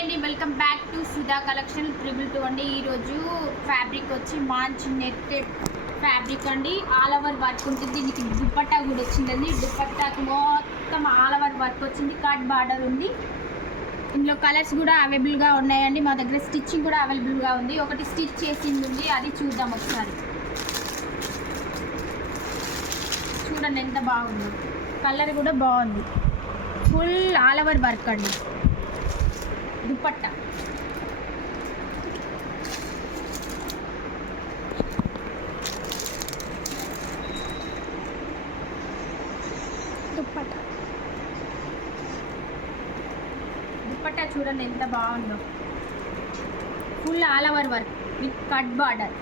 అండి, welcome back to Sudha collection 222 అండి. ఈరోజు ఫ్యాబ్రిక్ వచ్చి మంచి నెట్టెడ్ ఫ్యాబ్రిక్ అండి. ఆల్ ఓవర్ వర్క్ ఉంటుంది. దీనికి దుపట్టా కూడా వచ్చిందండి. దుపట్టాకు మొత్తం ఆల్ ఓవర్ వర్క్ వచ్చింది. కట్ బార్డర్ ఉంది. ఇందులో కలర్స్ కూడా అవైలబుల్గా ఉన్నాయండి. మా దగ్గర స్టిచ్చింగ్ కూడా అవైలబుల్గా ఉంది. ఒకటి స్టిచ్ చేసింది ఉంది, అది చూద్దాం ఒకసారి. చూడండి ఎంత బాగుందో. కలర్ కూడా బాగుంది. ఫుల్ ఆల్ ఓవర్ వర్క్ అండి. దుపట్టా చూడండి ఎంత బాగుందో. Full all over work with cut border.